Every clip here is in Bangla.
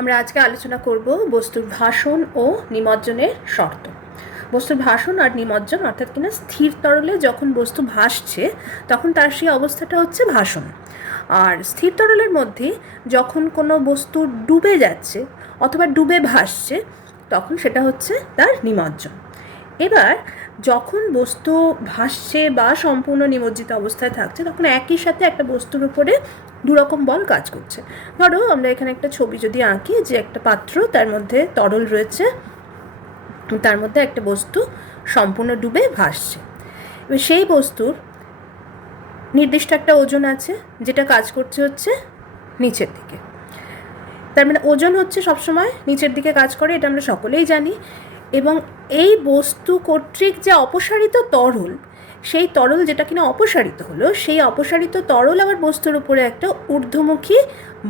আমরা আজকে আলোচনা করব বস্তুর ভাসন ও নিমজ্জনের শর্ত। বস্তুর ভাসন আর নিমজ্জন অর্থাৎ কিনা স্থির তরলে যখন বস্তু ভাসছে তখন তার সেই অবস্থাটা হচ্ছে ভাসন, আর স্থির তরলের মধ্যে যখন কোনো বস্তু ডুবে যাচ্ছে অথবা ডুবে ভাসছে তখন সেটা হচ্ছে তার নিমজ্জন। এবার যখন বস্তু ভাসছে বা সম্পূর্ণ নিমজ্জিত অবস্থায় থাকছে তখন একই সাথে একটা বস্তুর উপরে দুরকম বল কাজ করছে। ধরো আমরা এখানে একটা ছবি যদি আঁকি যে একটা পাত্র, তার মধ্যে তরল রয়েছে, তার মধ্যে একটা বস্তু সম্পূর্ণ ডুবে ভাসছে। এবার সেই বস্তুর নির্দিষ্ট একটা ওজন আছে যেটা কাজ করছে হচ্ছে নিচের দিকে। তার মানে ওজন হচ্ছে সবসময় নিচের দিকে কাজ করে, এটা আমরা সকলেই জানি। এবং এই বস্তু কর্তৃক যে অপসারিত তরল, সেই তরল যেটা কিনা অপসারিত হলো, সেই অপসারিত তরল আবার বস্তুর উপরে একটা ঊর্ধ্বমুখী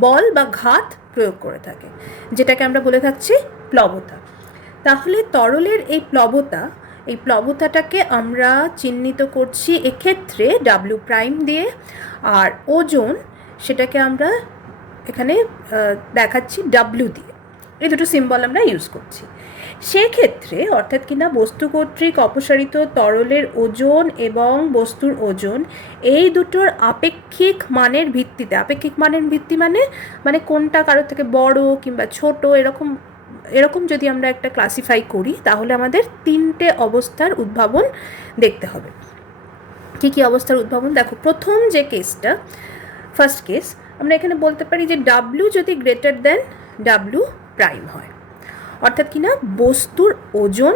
বল বা ঘাত প্রয়োগ করে থাকে, যেটাকে আমরা বলে থাকছি প্লবতা। তাহলে তরলের এই প্লবতাটাকে আমরা চিহ্নিত করছি এক্ষেত্রে ডাব্লিউ প্রাইম দিয়ে, আর ওজন সেটাকে আমরা এখানে দেখাচ্ছি ডাব্লিউ দিয়ে। এই দুটো সিম্বল আমরা ইউজ করছি। সেক্ষেত্রে অর্থাৎ কিনা বস্তু কর্তৃক অপসারিত তরলের ওজন এবং বস্তুর ওজন এই দুটোর আপেক্ষিক মানের ভিত্তিতে, আপেক্ষিক মানের ভিত্তি মানে কোনটা কারোর থেকে বড় কিংবা ছোট এরকম যদি আমরা একটা ক্লাসিফাই করি তাহলে আমাদের তিনটে অবস্থার উদ্ভাবন দেখতে হবে। কী কী অবস্থার উদ্ভাবন? দেখো, প্রথম যে কেসটা, ফার্স্ট কেস, আমরা এখানে বলতে পারি যে ডাব্লিউ যদি গ্রেটার দেন ডাব্লিউ প্রাইম হয়, অর্থাৎ কিনা বস্তুর ওজন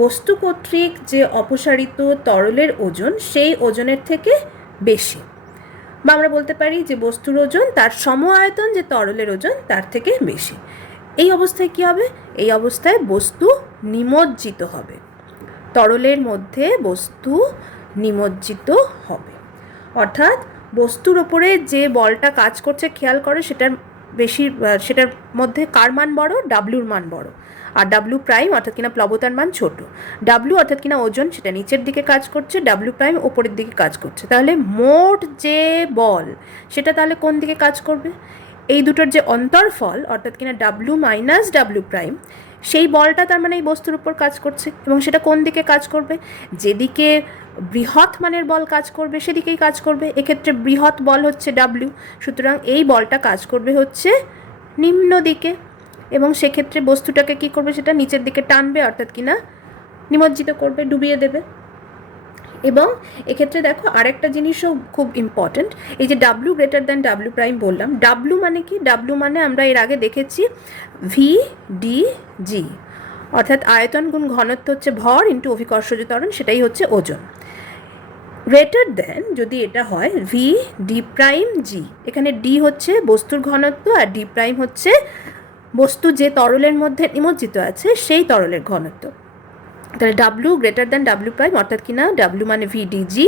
বস্তু কর্তৃক যে অপসারিত তরলের ওজন সেই ওজনের থেকে বেশি, বা আমরা বলতে পারি যে বস্তুর ওজন তার সম আয়তন যে তরলের ওজন তার থেকে বেশি। এই অবস্থায় কী হবে? এই অবস্থায় বস্তু নিমজ্জিত হবে, তরলের মধ্যে বস্তু নিমজ্জিত হবে। অর্থাৎ বস্তুর ওপরে যে বলটা কাজ করছে খেয়াল করে সেটার মধ্যে কার মান বড়? ডাব্লিউর মান বড়, আর ডাব্লিউ প্রাইম অর্থাৎ কিনা প্লবতার মান ছোট। ডাব্লিউ অর্থাৎ কিনা ওজন সেটা নিচের দিকে কাজ করছে, ডাব্লিউ প্রাইম ওপরের দিকে কাজ করছে। তাহলে মোট যে বল সেটা তাহলে কোন দিকে কাজ করবে? এই দুটোর যে অন্তর্ফল অর্থাৎ কিনা ডাব্লিউ মাইনাস ডাব্লিউ প্রাইম, সেই বলটা তার মানে এই বস্তুর উপর কাজ করছে, এবং সেটা কোন দিকে কাজ করবে? যেদিকে বৃহৎ মানের বল কাজ করবে সেদিকেই কাজ করবে। এক্ষেত্রে বৃহৎ বল হচ্ছে ডাব্লিউ, সুতরাং এই বলটা কাজ করবে হচ্ছে নিম্ন দিকে, এবং সেক্ষেত্রে বস্তুটাকে কী করবে? সেটা নিচের দিকে টানবে, অর্থাৎ কিনা নিমজ্জিত করবে, ডুবিয়ে দেবে। এবং এক্ষেত্রে দেখো আরেকটা জিনিসও খুব ইম্পর্ট্যান্ট, এই যে W greater than W prime বললাম, ডাব্লিউ মানে কি? ডাব্লিউ মানে আমরা এর আগে দেখেছি ভি ডি জি, অর্থাৎ আয়তন গুণ ঘনত্ব হচ্ছে ভর ইন্টু অভিকর্ষজ ত্বরণ, সেটাই হচ্ছে ওজন। গ্রেটার দ্যান যদি এটা হয় ভি ডি প্রাইম জি, এখানে ডি হচ্ছে বস্তুর ঘনত্ব আর ডি প্রাইম হচ্ছে বস্তু যে তরলের মধ্যে নিমজ্জিত আছে সেই তরলের ঘনত্ব। তাহলে W greater than W prime অর্থাৎ কিনা ডাব্লিউ মানে ভি ডি জি,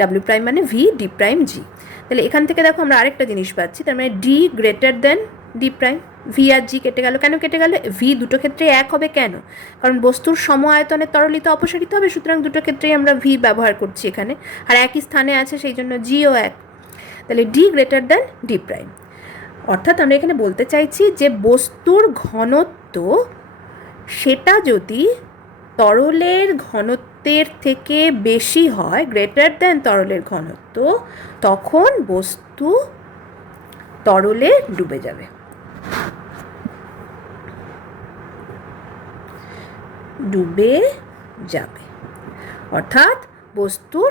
ডাব্লিউ প্রাইম মানে ভি ডি প্রাইম জি। তাহলে এখান থেকে দেখো আমরা আরেকটা জিনিস পাচ্ছি, তার মানে D greater than D prime, V R G কেটে গেল। কেন কেটে গেল? ভি দুটো ক্ষেত্রে এক হবে, কেন? কারণ বস্তুর সম আয়তনের তরলিত অপসারিত হবে, সুতরাং দুটো ক্ষেত্রেই আমরা ভি ব্যবহার করছি এখানে, আর একই স্থানে আছে সেই জন্য জিও এক। তাহলে D greater than D prime, অর্থাৎ আমরা এখানে বলতে চাইছি যে বস্তুর ঘনত্ব সেটা যদি তরলের ঘনত্বের থেকে বেশি হয়, গ্রেটার দ্যান তরলের ঘনত্ব, তখন বস্তু তরলে ডুবে যাবে। অর্থাৎ বস্তুর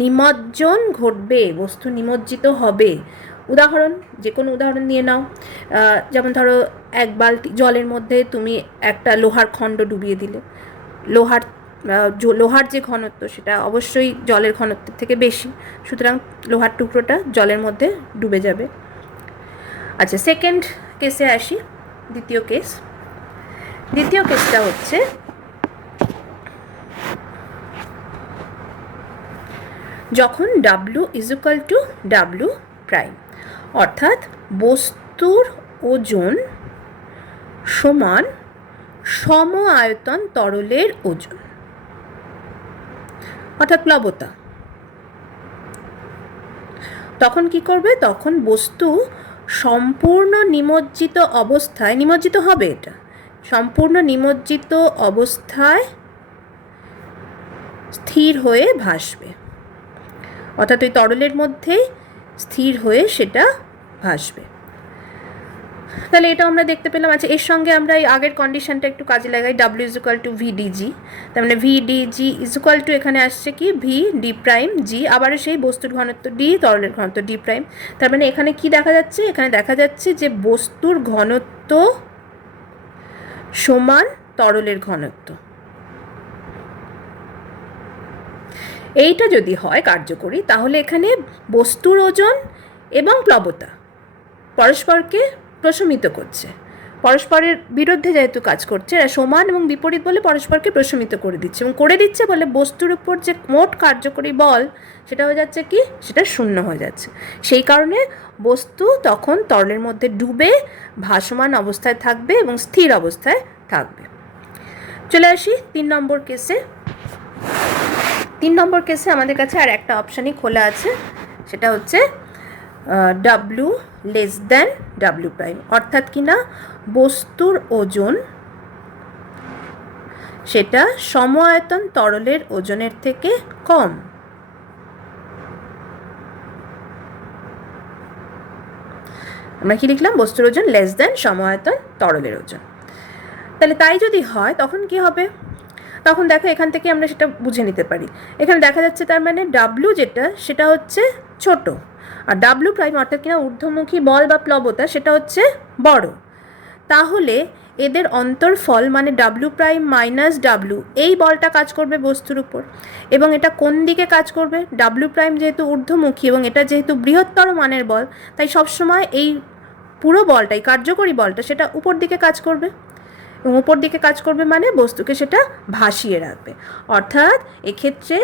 নিমজ্জন ঘটবে, বস্তু নিমজ্জিত হবে। উদাহরণ, যে কোনো উদাহরণ নিয়ে নাও, যেমন ধরো এক বালতি জলের মধ্যে তুমি একটা লোহার খণ্ড ডুবিয়ে দিলে, লোহার যে ঘনত্ব সেটা অবশ্যই জলের ঘনত্বের থেকে বেশি, সুতরাং লোহার টুকরোটা জলের মধ্যে ডুবে যাবে। আচ্ছা, সেকেন্ড কেসে আসি, দ্বিতীয় কেসটা হচ্ছে যখন W is equal two W prime, অর্থাৎ বস্তুর ওজন সমান সম আয়তন তরলের ওজন, অর্থাৎ প্লবতা। তখন কি করবে? তখন বস্তু সম্পূর্ণ নিমজ্জিত অবস্থায়, নিমজ্জিত হবে এটা, সম্পূর্ণ নিমজ্জিত অবস্থায় স্থির হয়ে ভাসবে, অর্থাৎ ওই তরলের মধ্যেই স্থির হয়ে সেটা ভাসবে। তাহলে এটা আমরা দেখতে পেলাম। আচ্ছা, এর সঙ্গে আমরা এই আগের কন্ডিশনটা একটু কাজে লাগাই, ডাব্লিউ ইজ ইকুয়াল টু ভিডিজি। তার মানে ভিডিজি ইজ ইকুয়াল টু এখানে আসছে কি ভি ডি প্রাইম জি, আবারও সেই বস্তুর ঘনত্ব ডি, তরলের ঘনত্ব ডি প্রাইম। তার মানে এখানে কি দেখা যাচ্ছে, এখানে দেখা যাচ্ছে যে বস্তুর ঘনত্ব সমান তরলের ঘনত্ব। এইটা যদি হয় কার্যকরী, তাহলে এখানে বস্তুর ওজন এবং প্লবতা পরস্পরকে প্রশমিত করছে, পরস্পরের বিরুদ্ধে যেহেতু কাজ করছে, এরা সমান এবং বিপরীত বলে পরস্পরকে প্রশমিত করে দিচ্ছে, এবং করে দিচ্ছে বলে বস্তুর উপর যে মোট কার্যকরী বল সেটা হয়ে যাচ্ছে কি, সেটা শূন্য হয়ে যাচ্ছে। সেই কারণে বস্তু তখন তরলের মধ্যে ডুবে ভাসমান অবস্থায় থাকবে এবং স্থির অবস্থায় থাকবে। চলে আসি 3 নম্বর কেসে। 3 নম্বর কেসে আমাদের কাছে আর একটা অপশানই খোলা আছে, সেটা হচ্ছে W less than W prime, অর্থাৎ কিনা বস্তুর ওজন সেটা সম-আয়তন তরলের ওজনের থেকে কম। আমরা কি লিখলাম, বস্তুর ওজন লেস দ্যান সম-আয়তন তরলের ওজন। তাহলে তাই যদি হয় তখন কি হবে, তখন দেখো এখান থেকে আমরা সেটা বুঝে নিতে পারি। এখানে দেখা যাচ্ছে তার মানে ডাব্লু যেটা সেটা হচ্ছে ছোট, আর ডাব্লু প্রাইম অর্থাৎ কিনা ঊর্ধ্বমুখী বল বা প্লবতা সেটা হচ্ছে বড়। তাহলে এদের অন্তর্ফল মানে ডাব্লু প্রাইম মাইনাস ডাব্লু, এই বলটা কাজ করবে বস্তুর উপর, এবং এটা কোন দিকে কাজ করবে, ডাব্লু প্রাইম যেহেতু ঊর্ধ্বমুখী এবং এটা যেহেতু বৃহত্তর মানের বল, তাই সবসময় এই পুরো বলটাই কার্যকরী বলটা সেটা উপর দিকে কাজ করবে, এবং উপর দিকে কাজ করবে মানে বস্তুকে সেটা ভাসিয়ে রাখবে। অর্থাৎ এক্ষেত্রে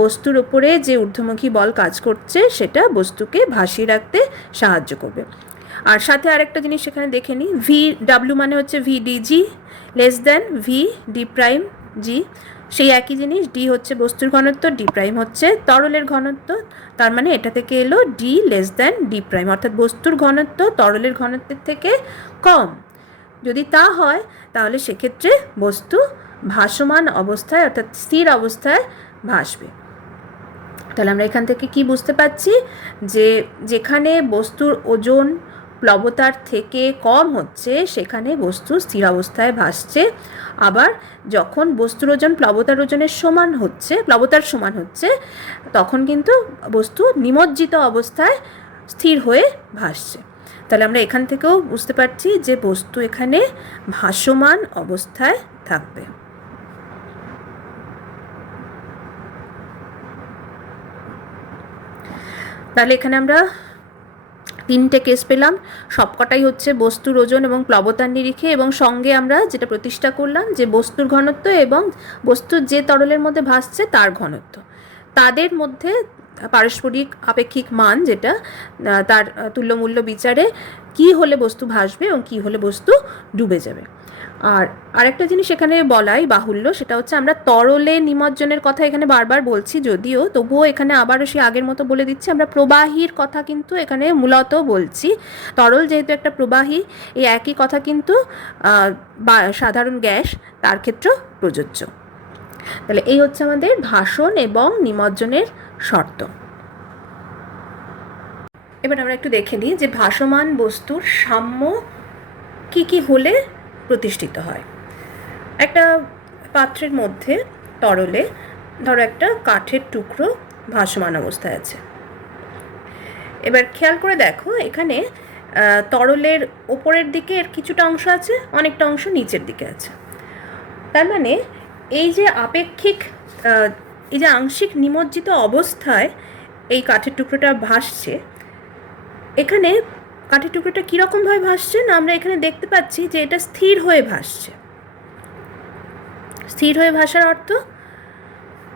বস্তুর উপরে যে ঊর্ধ্বমুখী বল কাজ করছে সেটা বস্তুকে ভাসিয়ে রাখতে সাহায্য করবে। আর সাথে আরেকটা জিনিস সেখানে দেখে নিই, ভি ডাব্লু মানে হচ্ছে V D G less than V D prime G, সেই একই জিনিস, ডি হচ্ছে বস্তুর ঘনত্ব, ডি প্রাইম হচ্ছে তরলের ঘনত্ব। তার মানে এটা থেকে এলো D less than D prime, অর্থাৎ বস্তুর ঘনত্ব তরলের ঘনত্বের থেকে কম। যদি তা হয় তাহলে সেক্ষেত্রে বস্তু ভাসমান অবস্থায় অর্থাৎ স্থির অবস্থায় ভাসবে। তাহলে আমরা এখান থেকে কি বুঝতে পারছি, যে যেখানে বস্তুর ওজন প্লবতার থেকে কম হচ্ছে সেখানে বস্তু স্থির অবস্থায় ভাসছে, আবার যখন বস্তুর ওজন প্লবতার ওজনের সমান হচ্ছে, প্লবতার সমান হচ্ছে, তখন কিন্তু বস্তু নিমজ্জিত অবস্থায় স্থির হয়ে ভাসছে। তাহলে আমরা এখান থেকেও বুঝতে পারছি যে বস্তু এখানে ভাসমান অবস্থায় থাকবে। তাহলে এখানে আমরা 3টে কেস পেলাম, সবকটাই হচ্ছে বস্তুর ওজন এবং প্লবতার নিরিখে, এবং সঙ্গে আমরা যেটা প্রতিষ্ঠা করলাম যে বস্তুর ঘনত্ব এবং বস্তুর যে তরলের মধ্যে ভাসছে তার ঘনত্ব, তাদের মধ্যে পারস্পরিক আপেক্ষিক মান যেটা তার তুল্যমূল্য বিচারে কি হলে বস্তু ভাসবে এবং কি হলে বস্তু ডুবে যাবে। আর আরেকটা জিনিস এখানে বলাই বাহুল্য, সেটা হচ্ছে আমরা তরলে নিমজ্জনের কথা এখানে বারবার বলছি যদিও, তবুও এখানে আবারও সে আগের মতো বলে দিচ্ছি, আমরা প্রবাহীর কথা কিন্তু এখানে মূলত বলছি। তরল যেহেতু একটা প্রবাহী, এই একই কথা কিন্তু সাধারণ গ্যাস তার ক্ষেত্রেও প্রযোজ্য। তাহলে এই হচ্ছে আমাদের ভাসন এবং নিমজ্জনের শর্ত। এবার আমরা একটু দেখে নিই যে ভাসমান বস্তুর সাম্য কি কি হলে প্রতিষ্ঠিত হয়। একটা পাত্রের মধ্যে তরলে ধরো একটা কাঠের টুকরো ভাসমান অবস্থায় আছে। এবার খেয়াল করে দেখো এখানে তরলের ওপরের দিকে এর কিছুটা অংশ আছে, অনেকটা অংশ নিচের দিকে আছে। তার মানে এই যে আপেক্ষিক এই যে আংশিক নিমজ্জিত অবস্থায় এই কাঠের টুকরোটা ভাসছে, এখানে কাঠের টুকরোটা কীরকমভাবে ভাসছে না, আমরা এখানে দেখতে পাচ্ছি যে এটা স্থির হয়ে ভাসছে। স্থির হয়ে ভাসার অর্থ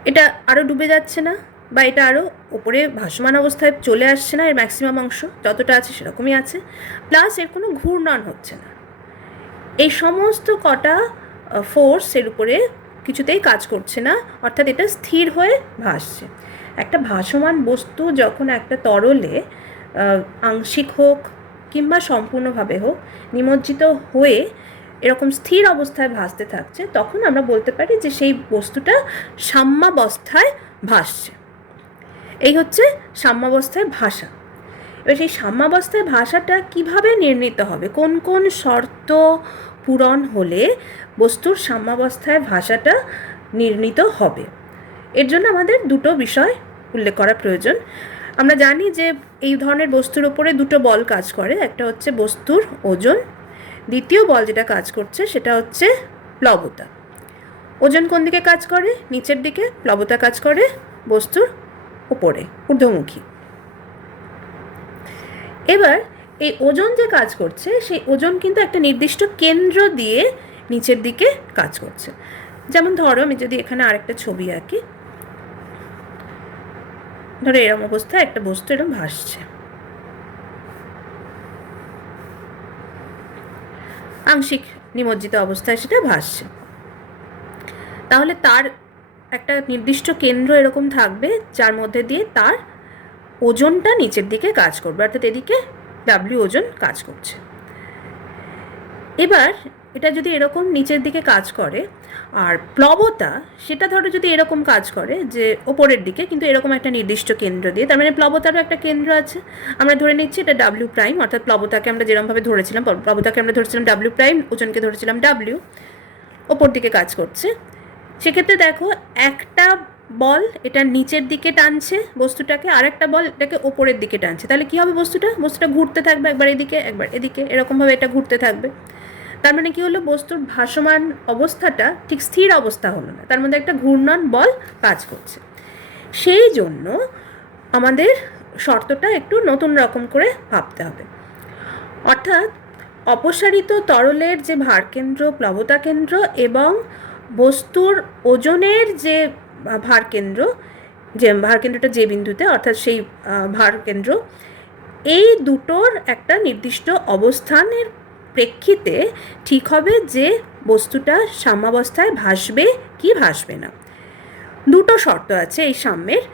এটা আরও ডুবে যাচ্ছে না, বা এটা আরও ওপরে ভাসমান অবস্থায় চলে আসছে না, এর ম্যাক্সিমাম অংশ যতটা আছে সেরকমই আছে, প্লাস এর কোনো ঘূর্ণন হচ্ছে না। এই সমস্ত কটা ফোর্স এর উপরে কিছুতেই কাজ করছে না, অর্থাৎ এটা স্থির হয়ে ভাসছে। একটা ভাসমান বস্তু যখন একটা তরলে আংশিক হোক কিংবা সম্পূর্ণভাবে হোক নিমজ্জিত হয়ে এরকম স্থির অবস্থায় ভাসতে থাকছে, তখন আমরা বলতে পারি যে সেই বস্তুটা সাম্যাবস্থায় ভাসছে। এই হচ্ছে সাম্যাবস্থায় ভাসা। এবার সেই সাম্যাবস্থায় ভাষাটা কিভাবে নির্ণীত হবে, কোন কোন শর্ত পূরণ হলে বস্তুর সাম্যাবস্থায় ভাষাটা নির্ণীত হবে, এর জন্য আমাদের দুটো বিষয় উল্লেখ করা প্রয়োজন। আমরা জানি যে এই ধরনের বস্তুর ওপরে দুটো বল কাজ করে, একটা হচ্ছে বস্তুর ওজন, দ্বিতীয় বল যেটা কাজ করছে সেটা হচ্ছে প্লবতা। ওজন কোন দিকে কাজ করে? নিচের দিকে। প্লবতা কাজ করে বস্তুর উপরে, ঊর্ধ্বমুখী। এবার এই ওজন যে কাজ করছে সেই ওজন কিন্তু একটা নির্দিষ্ট কেন্দ্র দিয়ে নিচের দিকে কাজ করছে। যেমন ধরো আমি যদি এখানে আরেকটা ছবি আঁকি, ধরো এরকম অবস্থায় একটা বস্তু এরকম ভাসছে, আংশিক নিমজ্জিত অবস্থায় সেটা ভাসছে। তাহলে তার একটা নির্দিষ্ট কেন্দ্র এরকম থাকবে যার মধ্যে দিয়ে তার ওজনটা নিচের দিকে কাজ করবে, অর্থাৎ এদিকে ডাব্লিউ ওজন কাজ করছে। এবার এটা যদি এরকম নিচের দিকে কাজ করে, আর প্লবতা সেটা ধরো যদি এরকম কাজ করে যে ওপরের দিকে, কিন্তু এরকম একটা নির্দিষ্ট কেন্দ্র দিয়ে, তার মানে প্লবতারও একটা কেন্দ্র আছে। আমরা ধরে নিচ্ছি এটা ডাব্লিউ প্রাইম, অর্থাৎ প্লবতাকে আমরা যেরকমভাবে ধরেছিলাম, প্লবতাকে আমরা ধরেছিলাম ডাব্লিউ প্রাইম, ওজনকে ধরেছিলাম ডাব্লিউ, ওপর দিকে কাজ করছে। সেক্ষেত্রে দেখো একটা বল এটা নিচের দিকে টানছে বস্তুটাকে, আরেকটা বল এটাকে ওপরের দিকে টানছে। তাহলে কী হবে? বস্তুটা ঘুরতে থাকবে, একবার এদিকে একবার এদিকে, এরকমভাবে এটা ঘুরতে থাকবে। তার মানে কি হলো? বস্তুর ভাসমান অবস্থাটা ঠিক স্থির অবস্থা হলো না, তার মধ্যে একটা ঘূর্ণন বল কাজ করছে। সেই জন্য আমাদের শর্তটা একটু নতুন রকম করে ভাবতে হবে। অর্থাৎ অপসারিত তরলের যে ভারকেন্দ্র, প্লবতা কেন্দ্র এবং বস্তুর ওজনের যে ভারকেন্দ্র, যে ভারকেন্দ্রটা যে বিন্দুতে, অর্থাৎ সেই ভারকেন্দ্র, এই দুটোর একটা নির্দিষ্ট অবস্থানের প্রেক্ষিতে ঠিক হবে যে বস্তুটা সাম্যাবস্থায় ভাসবে কি ভাসবে না। দুটো শর্ত আছে এই সাম্যের।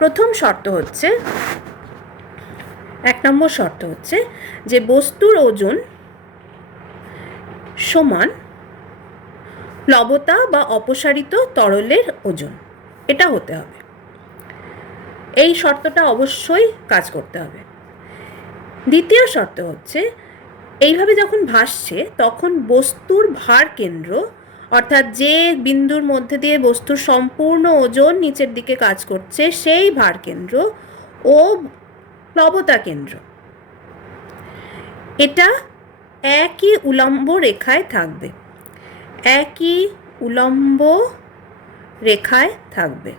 প্রথম শর্ত হচ্ছে, 1 নম্বর শর্ত হচ্ছে যে বস্তুর ওজন সমান প্লবতা বা অপসারিত তরলের ওজন, এটা হতে হবে। এই শর্তটা অবশ্যই কাজ করতে হবে। দ্বিতীয় শর্ত হচ্ছে, এইভাবে যখন ভাসছে তখন বস্তুর ভার কেন্দ্র, অর্থাৎ যে বিন্দুর মধ্যে দিয়ে বস্তুর সম্পূর্ণ ওজন নিচের দিকে কাজ করছে, সেই ভার কেন্দ্র ও প্লবতা কেন্দ্র এটা একই উলম্ব রেখায় থাকবে, একই উলম্ব রেখায় থাকবে।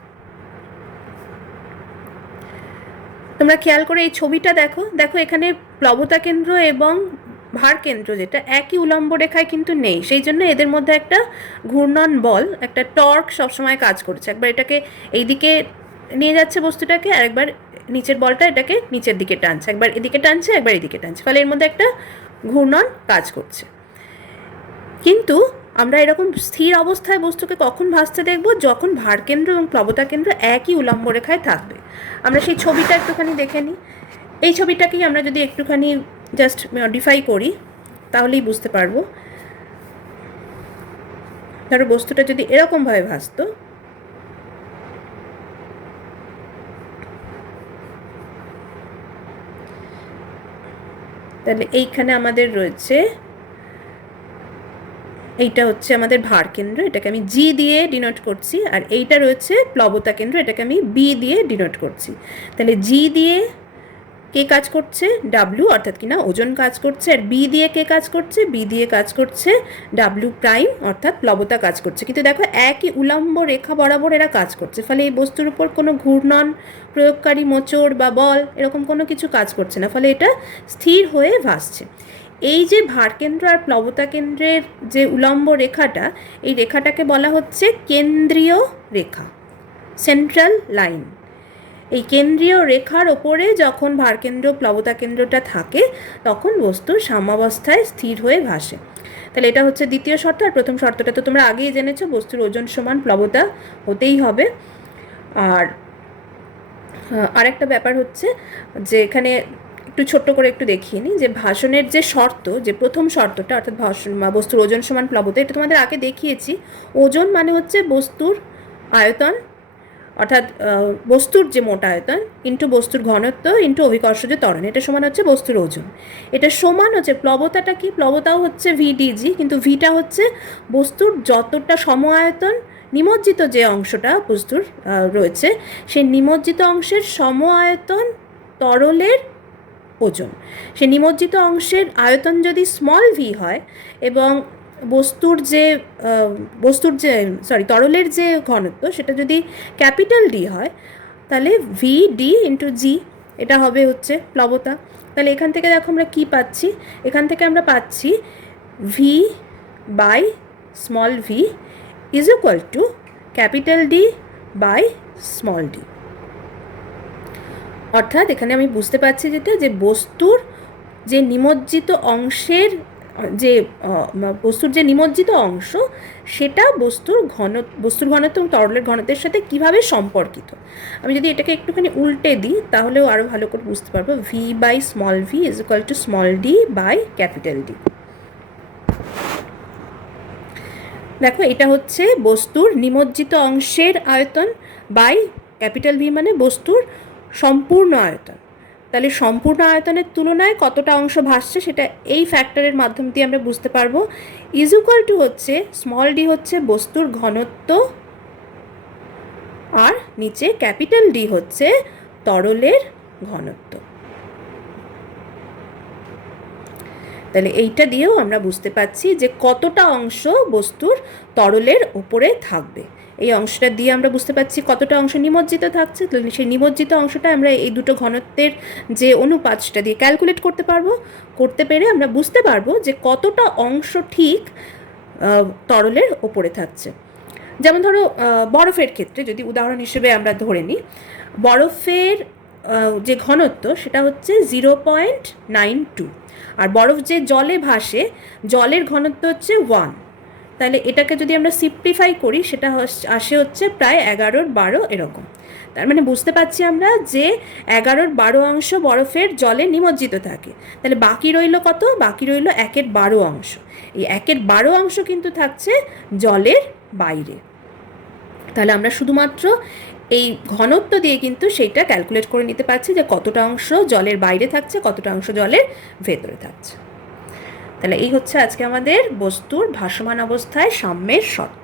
তোমরা খেয়াল করে এই ছবিটা দেখো, এখানে প্লবতা কেন্দ্র এবং ভার কেন্দ্র যেটা একই উলম্ব রেখায় কিন্তু নেই, সেই জন্য এদের মধ্যে একটা ঘূর্ণন বল, একটা টর্ক সবসময় কাজ করছে। একবার এটাকে এই দিকে নিয়ে যাচ্ছে বস্তুটাকে, আর একবার নিচের বলটা এটাকে নিচের দিকে টানছে, একবার এদিকে টানছে একবার এদিকে টানছে, ফলে এর মধ্যে একটা ঘূর্ণন কাজ করছে। কিন্তু আমরা এরকম স্থির অবস্থায় বস্তুকে কখন ভাসতে দেখব? যখন ভারকেন্দ্র এবং প্লবতা কেন্দ্র একই উলম্ব রেখায় থাকবে। আমরা সেই ছবিটা একটুখানি দেখে নিই। এই ছবিটাকেই আমরা যদি একটুখানি জাস্ট মডিফাই করি তাহলেই বুঝতে পারবো। ধরো বস্তুটা যদি এরকমভাবে ভাসতো, তাহলে এইখানে আমাদের রয়েছে, এইটা হচ্ছে আমাদের ভার কেন্দ্র, এটাকে আমি জি দিয়ে ডিনোট করছি, আর এইটা রয়েছে প্লবতা কেন্দ্র, এটাকে আমি বি দিয়ে ডিনোট করছি। তাহলে জি দিয়ে কে কাজ করছে? ডাব্লিউ, অর্থাৎ কিনা ওজন কাজ করছে। আর বি দিয়ে কে কাজ করছে? বি দিয়ে কাজ করছে ডাব্লিউ প্রাইম, অর্থাৎ প্লবতা কাজ করছে। কিন্তু দেখো একই উলম্ব রেখা বরাবর এরা কাজ করছে, ফলে এই বস্তুর উপর কোনো ঘূর্ণন, প্রয়োগকারী মোচড় বা বল এরকম কোনো কিছু কাজ করছে না, ফলে এটা স্থির হয়ে ভাসছে। এই যে ভারকেন্দ্র আর প্লবতা কেন্দ্রের যে উলম্ব রেখাটা, এই রেখাটাকে বলা হচ্ছে কেন্দ্রীয় রেখা, সেন্ট্রাল লাইন। এই কেন্দ্রীয় রেখার ওপরে যখন ভারকেন্দ্র প্লবতা কেন্দ্রটা থাকে তখন বস্তু সাম্যাবস্থায় স্থির হয়ে ভাসে। তাহলে এটা হচ্ছে দ্বিতীয় শর্ত। আর প্রথম শর্তটা তো তোমরা আগেই জেনেছো, বস্তুর ওজন সমান প্লবতা হতেই হবে। আর আরেকটা ব্যাপার হচ্ছে যে এখানে একটু ছোট্ট করে একটু দেখিয়ে নিই যে ভাসনের যে শর্ত, যে প্রথম শর্তটা, অর্থাৎ বস্তুর ওজন সমান প্লবতা, এটা তোমাদের আগে দেখিয়েছি। ওজন মানে হচ্ছে বস্তুর আয়তন, অর্থাৎ বস্তুর যে মোট আয়তন ইন্টু বস্তুর ঘনত্ব ইন্টু অভিকর্ষজ ত্বরণ, এটা সমান হচ্ছে বস্তুর ওজন। এটা সমান হচ্ছে প্লবতাটা কি, প্লবতাও হচ্ছে ভিডিজি, কিন্তু ভিটা হচ্ছে বস্তুর যতটা সম আয়তন নিমজ্জিত যে অংশটা বস্তুর রয়েছে, সেই নিমজ্জিত অংশের সম আয়তন তরলের ওজন। সে নিমজ্জিত অংশের আয়তন যদি স্মল ভি হয় এবং তরলের যে ঘনত্ব সেটা যদি ক্যাপিটাল ডি হয়, তাহলে ভি ডি ইন্টু জি, এটা হবে হচ্ছে প্লবতা। তাহলে এখান থেকে দেখো আমরা কী পাচ্ছি, এখান থেকে আমরা পাচ্ছি V by small V is equal to capital D by small D. অর্থাৎ এখানে আমি বুঝতে পারছি যেটা, যে বস্তুর যে নিমজ্জিত অংশের যে নিমজ্জিত অংশ সেটা বস্তুর ঘনত্ব এবং তরলের ঘনত্বের সাথে কিভাবে সম্পর্কিত। আমি যদি এটাকে একটুখানি উল্টে দিই তাহলেও আরও ভালো করে বুঝতে পারবো। V by small V is equal to small D by capital D. দেখো, এটা হচ্ছে বস্তুর নিমজ্জিত অংশের আয়তন বাই ক্যাপিটাল ভি মানে বস্তুর সম্পূর্ণ আয়তন। তাহলে সম্পূর্ণ আয়তনের তুলনায় কতটা অংশ ভাসছে সেটা এই ফ্যাক্টরের মাধ্যম দিয়ে আমরা বুঝতে পারবো। ইজ ইকুয়াল টু হচ্ছে স্মল ডি হচ্ছে বস্তুর ঘনত্ব আর নিচে ক্যাপিটাল ডি হচ্ছে তরলের ঘনত্ব। তাহলে এইটা দিয়েও আমরা বুঝতে পারছি যে কতটা অংশ বস্তুর তরলের ওপরে থাকবে। এই অংশটা দিয়ে আমরা বুঝতে পারছি কতটা অংশ নিমজ্জিত থাকছে। সেই নিমজ্জিত অংশটা আমরা এই দুটো ঘনত্বের যে অনুপাত সেটা দিয়ে ক্যালকুলেট করতে পেরে আমরা বুঝতে পারবো যে কতটা অংশ ঠিক তরলের ওপরে থাকছে। যেমন ধরো বরফের ক্ষেত্রে যদি উদাহরণ হিসেবে আমরা ধরে নিই, বরফের যে ঘনত্ব সেটা হচ্ছে 0.92, আর বরফ যে জলে ভাসে জলের ঘনত্ব হচ্ছে 1। তাহলে এটাকে যদি আমরা সিম্পলিফাই করি সেটা আসে হচ্ছে প্রায় 11/12 এরকম। তার মানে বুঝতে পারছি আমরা যে 11/12 অংশ বরফের জলে নিমজ্জিত থাকে। তাহলে বাকি রইল কত? বাকি রইল 1/12 অংশ। এই 1/12 অংশ কিন্তু থাকছে জলের বাইরে। তাহলে আমরা শুধুমাত্র এই ঘনত্ব দিয়ে কিন্তু সেইটা ক্যালকুলেট করে নিতে পারছি যে কতটা অংশ জলের বাইরে থাকছে, কতটা অংশ জলের ভেতরে থাকছে। তাহলে এই হচ্ছে আজকে আমাদের বস্তুর ভাসমান অবস্থায় সাম্যের শর্ত।